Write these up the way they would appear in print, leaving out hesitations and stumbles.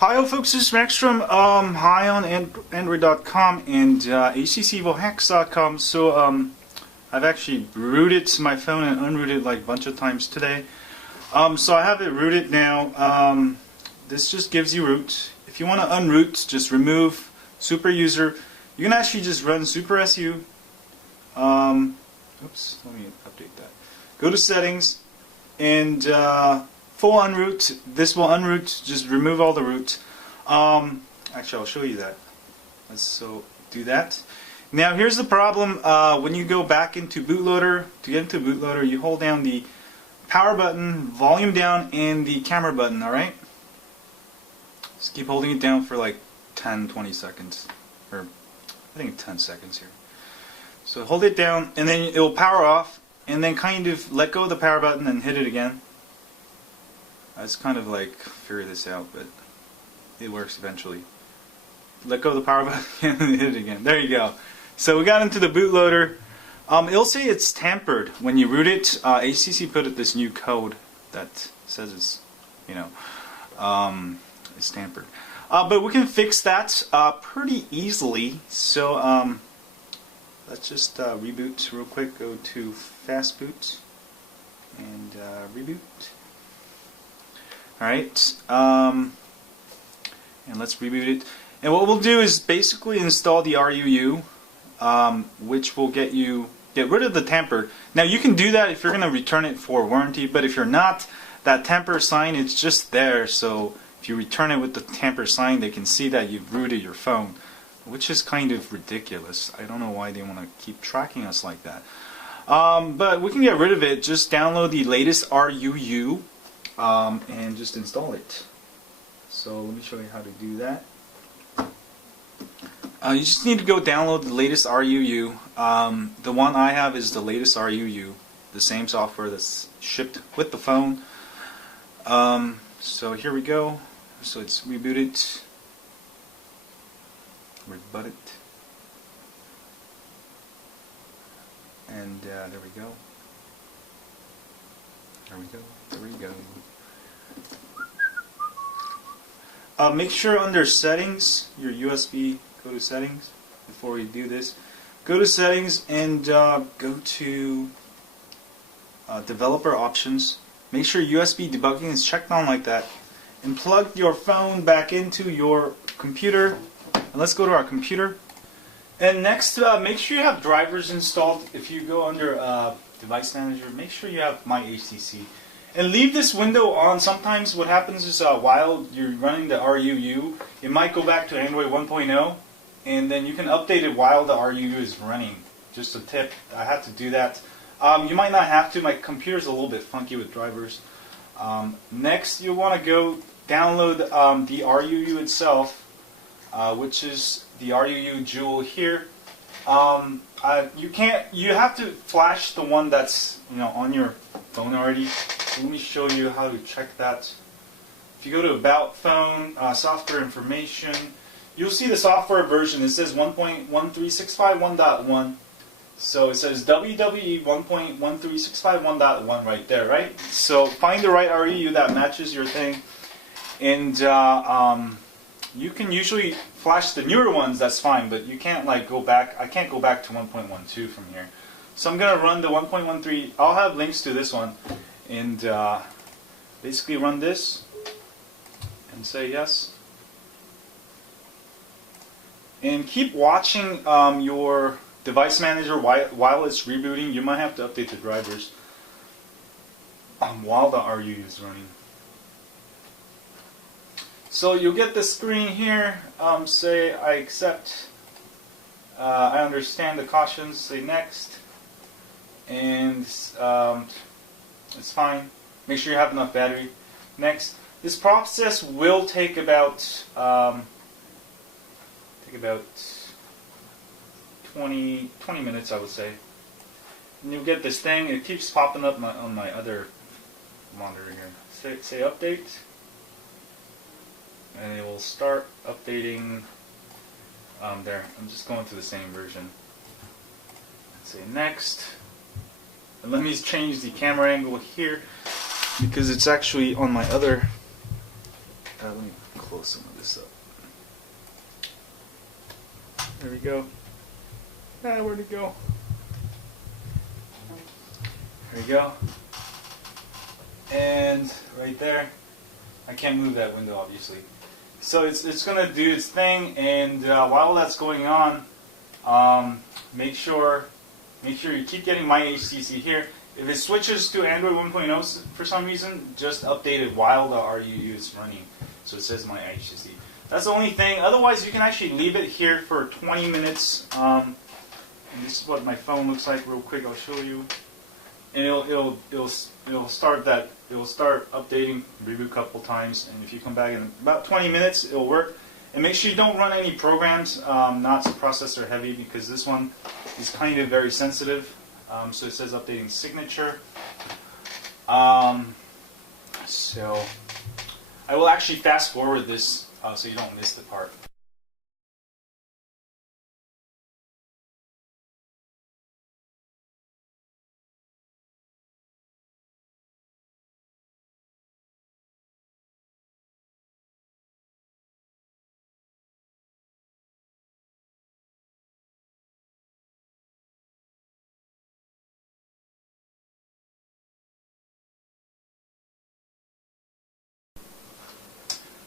Hi folks, this is Max from hi on Android.com and HTC Evo Hacks.com. So I've actually rooted my phone and unrooted like a bunch of times today. So I have it rooted now. This just gives you root. If you want to unroot, just remove super user. You can actually just run super SU. Oops, let me update that. Go to settings and full unroot. This will unroot, just remove all the root. Actually, I'll show you that. So do that. Now here's the problem. When you go back into bootloader, to get into bootloader, you hold down the power button, volume down, and the camera button, alright? Just keep holding it down for like 10-20 seconds. Or I think 10 seconds here. So hold it down and then it will power off, and then kind of let go of the power button and hit it again. It's kind of like figure this out, but it works eventually. Let go of the power button and hit it again. There you go. So we got into the bootloader. It'll say it's tampered when you root it. HTC put this new code that says it's, it's tampered. But we can fix that pretty easily. So let's just reboot real quick. Go to fast boot and reboot. Alright, and let's reboot it. And what we'll do is basically install the RUU, which will get rid of the tamper. Now you can do that if you're going to return it for warranty, but if you're not, that tamper sign is just there, so if you return it with the tamper sign, they can see that you've rooted your phone, which is kind of ridiculous. I don't know why they want to keep tracking us like that. But we can get rid of it. Just download the latest RUU. And just install it. So let me show you how to do that. You just need to go download the latest RUU. The one I have is the latest RUU, the same software that's shipped with the phone. So here we go. So it's rebooted. Reboot it. And there we go. There we go. There we go. Make sure under settings, your USB, go to settings before we do this. Go to settings and go to developer options. Make sure USB debugging is checked on like that. And plug your phone back into your computer. And let's go to our computer. And next, make sure you have drivers installed. If you go under Device Manager, make sure you have My HTC. And leave this window on. Sometimes what happens is while you're running the RUU, it might go back to Android 1.0, and then you can update it while the RUU is running. Just a tip, I had to do that. You might not have to. My computer's a little bit funky with drivers. Next, you want to go download the RUU itself, which is the RUU Jewel here. You have to flash the one that's on your phone already. So let me show you how to check that. If you go to About Phone, Software Information, you'll see the software version. It says 1.13651.1. So it says WWE 1.13651.1 right there, right? So find the right RUU that matches your thing, and you can usually flash the newer ones, that's fine, but you can't like go back. I can't go back to 1.12 from here. So I'm going to run the 1.13. I'll have links to this one, and basically run this and say yes. And keep watching your device manager while it's rebooting. You might have to update the drivers while the RUU is running. So you'll get the screen here, say I accept, I understand the cautions, say next, and it's fine. Make sure you have enough battery. Next. This process will take about 20 minutes, I would say. And you'll get this thing. It keeps popping up on my other monitor here. Say update. And it will start updating there. I'm just going to the same version. Say next. And let me change the camera angle here because it's actually on my other. Let me close some of this up. There we go. Ah, where'd it go? There you go. And right there, I can't move that window obviously. So it's gonna do its thing, and while that's going on, make sure you keep getting my HTC here. If it switches to Android 1.0 for some reason, just update it while the RUU is running, so it says my HTC. That's the only thing. Otherwise, you can actually leave it here for 20 minutes. And this is what my phone looks like. Real quick, I'll show you. And it'll start updating, reboot a couple times, and if you come back in about 20 minutes, it'll work. And make sure you don't run any programs, not processor heavy, because this one is kind of very sensitive. So it says updating signature. So I will actually fast forward this so you don't miss the part.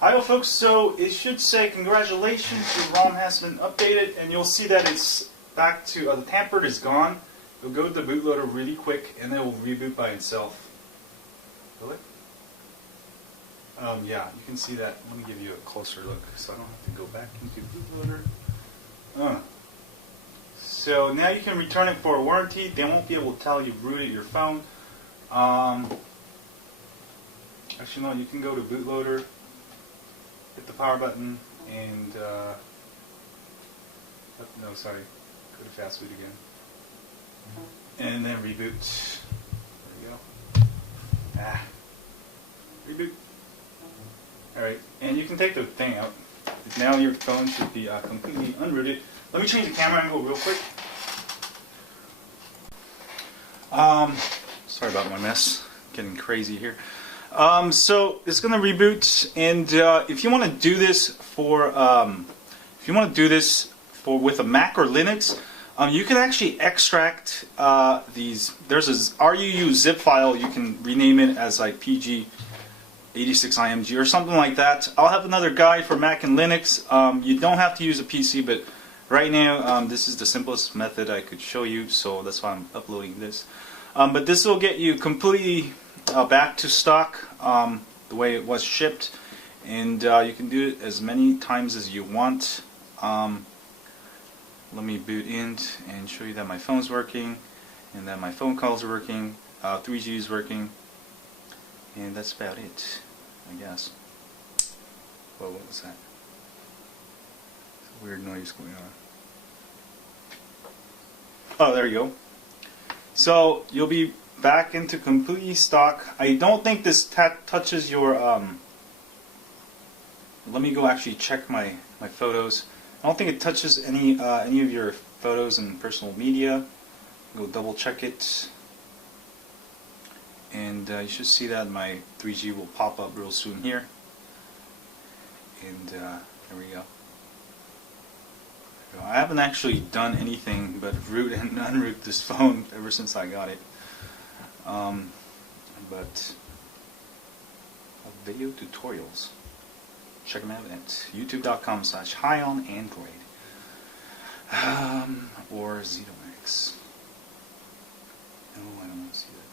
Hi folks, so it should say congratulations, your ROM has been updated, and you'll see that it's back to, the tamper is gone. It'll go to the bootloader really quick, and it will reboot by itself. Will it? Yeah, you can see that. Let me give you a closer look so I don't have to go back into bootloader. So now you can return it for a warranty. They won't be able to tell you rooted your phone. Actually no, you can go to bootloader, hit the power button, and no, sorry, go to fast boot again, and then reboot. There we go. Reboot. All right, and you can take the thing out. Now your phone should be completely unrooted. Let me change the camera angle real quick. Sorry about my mess. Getting crazy here. So it's going to reboot, and if you want to do this with a Mac or Linux, you can actually extract these. There's a RUU zip file. You can rename it as like PG86IMG or something like that. I'll have another guide for Mac and Linux. You don't have to use a PC, but right now this is the simplest method I could show you, so that's why I'm uploading this. But this will get you completely back to stock, the way it was shipped, and you can do it as many times as you want. Let me boot in and show you that my phone's working, and that my phone calls are working, 3G is working, and that's about it, I guess. Whoa, what was that? There's a weird noise going on. Oh, there you go. So you'll be back into complete stock. I don't think this touches your let me go actually check my photos. I don't think it touches any of your photos and personal media. Go double check it, and you should see that my 3G will pop up real soon here, and there we go. I haven't actually done anything but root and unroot this phone ever since I got it. But video tutorials, check them out at youtube.com/high-on-android or ZenoX. No, I don't want to see that.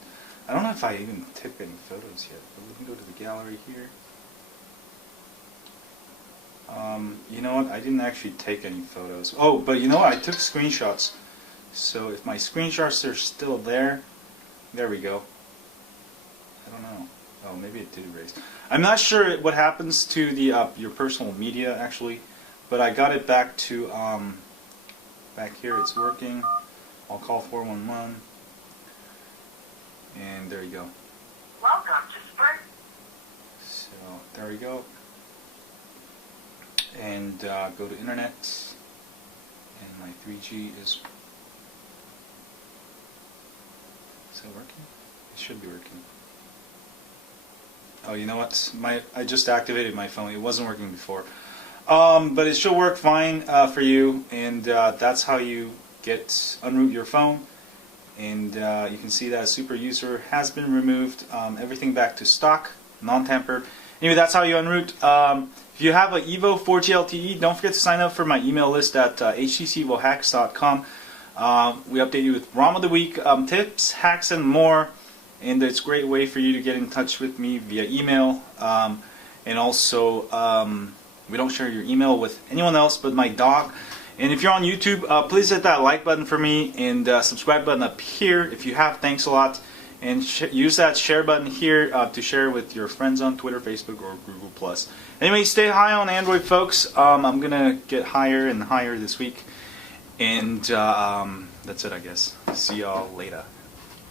I don't know if I even took any photos yet, but let me go to the gallery here. You know what, I didn't actually take any photos. Oh, but you know what, I took screenshots. So if my screenshots are still there, there we go. I don't know. Oh, maybe it did erase. I'm not sure what happens to the your personal media actually, but I got it back to back here. It's working. I'll call 411, and there you go. Welcome to Sprint. So there we go. And go to internet, and my 3G is it working? It should be working. Oh, you know what? I just activated my phone. It wasn't working before. But it should work fine for you, and that's how you get unroot your phone. And you can see that super user has been removed. Everything back to stock, non-tampered. Anyway, that's how you unroot. If you have an Evo 4G LTE, don't forget to sign up for my email list at htcevohacks.com. We update you with ROM of the week, tips, hacks, and more. And it's a great way for you to get in touch with me via email. And also, we don't share your email with anyone else but my dog. And if you're on YouTube, please hit that like button for me and subscribe button up here if you have. Thanks a lot. And use that share button here to share with your friends on Twitter, Facebook, or Google+. Anyway, stay high on Android, folks. I'm going to get higher and higher this week. And that's it, I guess. See y'all later.